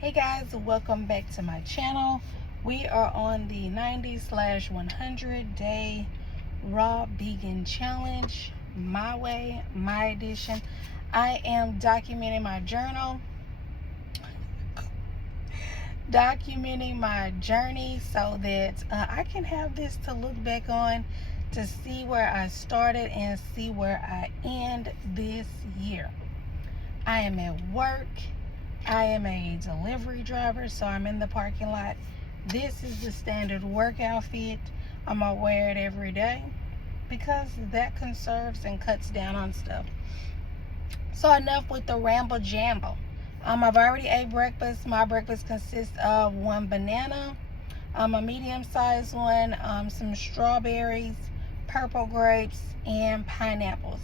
Hey guys, welcome back to my channel. We are on the 90/100 day raw vegan challenge, my way, my edition. I am documenting my journal, documenting my journey so that I can have this to look back on, to see where I started and see where I end this year. I am at work. I am a delivery driver, so I'm in the parking lot. This is the standard work outfit. I'm gonna wear it every day because that conserves and cuts down on stuff. So enough with the ramble jamble. I've already ate breakfast. My breakfast consists of one banana, a medium-sized one, some strawberries, purple grapes, and pineapples.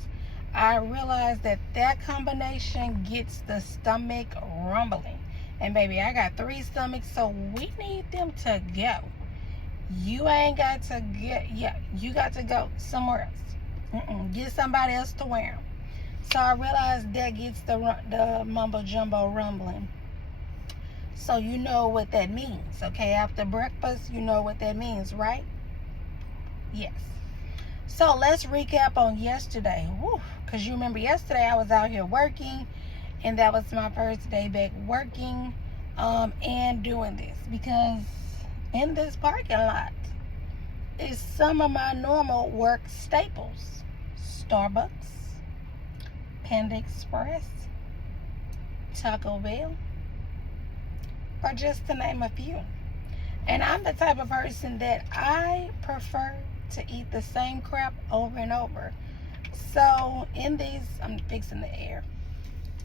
I realized that combination gets the stomach rumbling. And baby, I got 3 stomachs, so we need them to go. You ain't got to get, you got to go somewhere else. Get somebody else to wear them. So I realized that gets the mumbo jumbo rumbling. So you know what that means, okay? After breakfast, you know what that means, right? Yes. So let's recap on yesterday. Because you remember yesterday I was out here working, and that was my first day back working and doing this, because in this parking lot is some of my normal work staples: Starbucks, Panda Express, Taco Bell, or just to name a few. And I'm the type of person that I prefer to eat the same crap over and over. So in these, I'm fixing the air.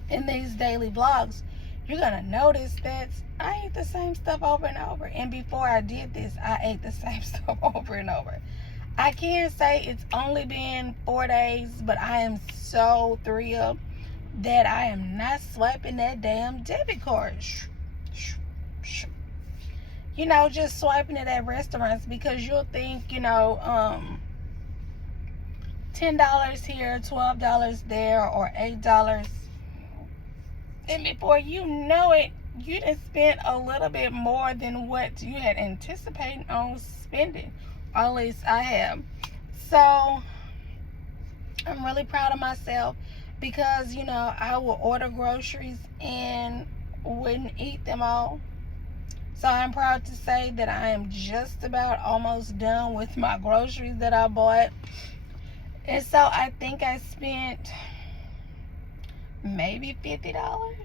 In these daily vlogs, you're gonna notice that I eat the same stuff over and over. And before I did this, I ate the same stuff over and over. I can't say it's only been 4 days, but I am so thrilled that I am not swiping that damn debit card. You know, just swiping it at restaurants, because you'll think, $10 here, $12 there, or $8. And before you know it, you done spent a little bit more than what you had anticipated on spending. Or at least I have. So I'm really proud of myself, because, I will order groceries and wouldn't eat them all. So I'm proud to say that I am just about almost done with my groceries that I bought. And so I think I spent maybe $50.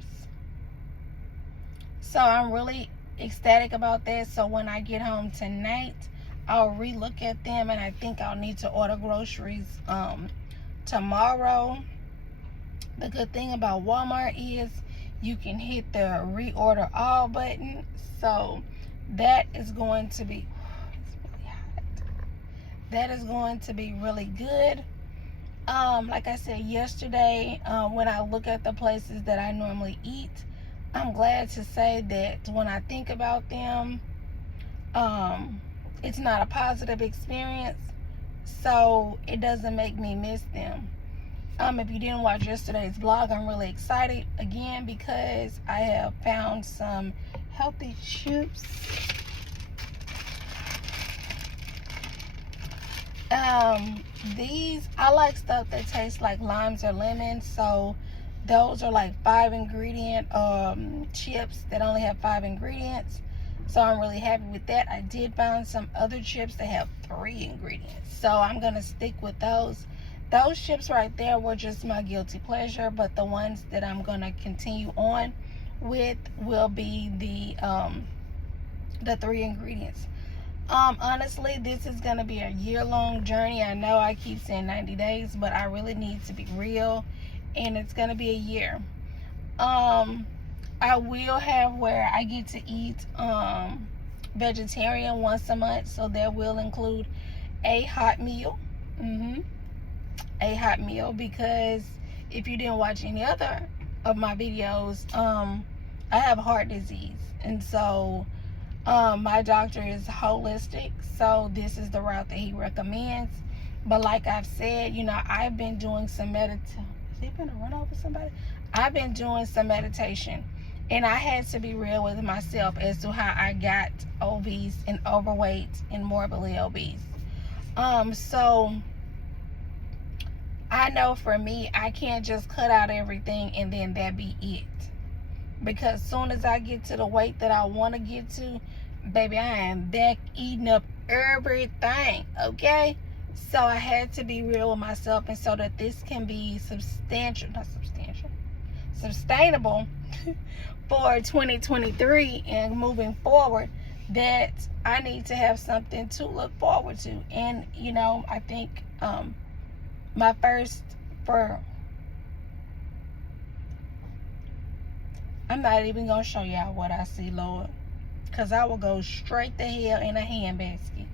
So I'm really ecstatic about that. So when I get home tonight, I'll re-look at them, and I think I'll need to order groceries tomorrow. The good thing about Walmart is you can hit the reorder all button. So that is going to be, it's really hot. That is going to be really good. Like I said yesterday, when I look at the places that I normally eat, I'm glad to say that when I think about them, it's not a positive experience, so it doesn't make me miss them. If you didn't watch yesterday's vlog, I'm really excited again because I have found some healthy chips. These, I like stuff that tastes like limes or lemons, so those are like 5 ingredient chips that only have 5 ingredients. So I'm really happy with that. I did find some other chips that have 3 ingredients, so I'm gonna stick with those. Those chips right there were just my guilty pleasure, but the ones that I'm gonna continue on with will be the 3 ingredients. Honestly, this is gonna be a year-long journey. I know I keep saying 90 days, but I really need to be real, and it's gonna be a year. I will have where I get to eat vegetarian once a month, so that will include a hot meal. A hot meal, because if you didn't watch any other of my videos, I have heart disease, and so my doctor is holistic, so this is the route that he recommends. But like I've said, I've been doing some meditation. Is he gonna run over somebody? I've been doing some meditation, And I had to be real with myself as to how I got obese and overweight and morbidly obese. So I know for me, I can't just cut out everything and then that be it. Because soon as I get to the weight that I want to get to, baby, I am back eating up everything, okay? So I had to be real with myself, and so that this can be sustainable for 2023 and moving forward, that I need to have something to look forward to. And you know, I think my first I'm not even gonna show y'all what I see, Lord, because I will go straight to hell in a handbasket.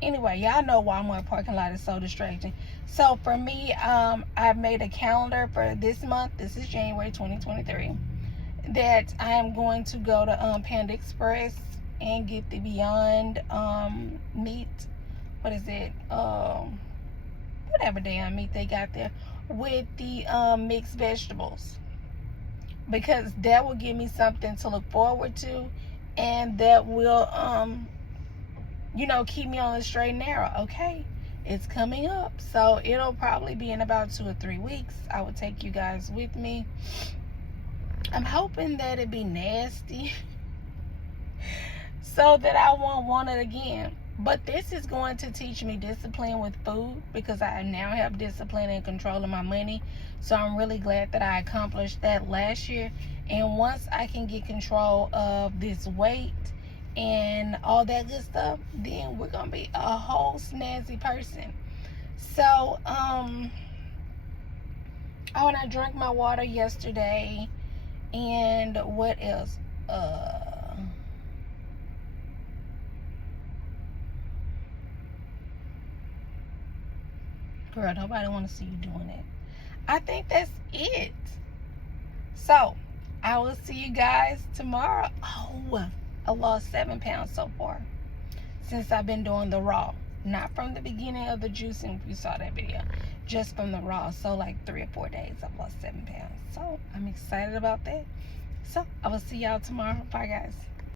Anyway, y'all know Walmart parking lot is so distracting. So for me, I've made a calendar for this month. This is January 2023. That I am going to go to Panda Express and get the Beyond meat. What is it? Whatever damn meat they got there with the mixed vegetables, because that will give me something to look forward to, and that will you know, keep me on the straight and narrow. Okay, it's coming up, so it'll probably be in about 2 or 3 weeks. I will take you guys with me. I'm hoping that it be nasty so that I won't want it again. But this is going to teach me discipline with food, because I now have discipline and control of my money. So I'm really glad that I accomplished that last year. And once I can get control of this weight and all that good stuff, then we're gonna be a whole snazzy person. So oh, and I drank my water yesterday. And what else? Girl, nobody want to see you doing it. I think that's it. So I will see you guys tomorrow. Oh, I lost 7 pounds so far since I've been doing the raw. Not from the beginning of the juicing, if you saw that video, just from the raw. So like 3 or 4 days, I've lost 7 pounds. So I'm excited about that. So I will see y'all tomorrow. Bye, guys.